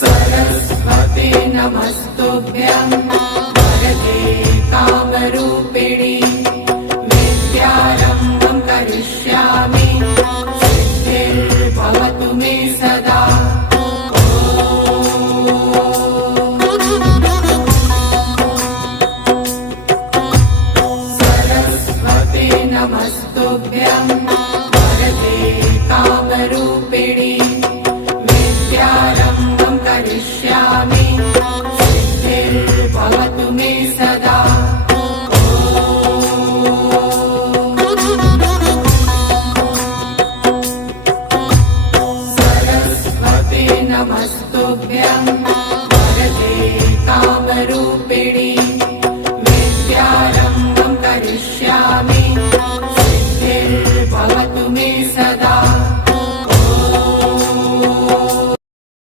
सरस्वते नमस्तुभ्यं वरदे कामरूपिणि विद्यारम्भं करिष्यामि सिद्धिर्भवतु मे सदा। सरस्वते नमस्तुभ्यं वरदे कामरूपिणि विद्यारम्भं करिष्यामि सिद्धिर्भवतु मे सदा। सरस्वते नमस्तुभ्यं वरदे कामरूपिणि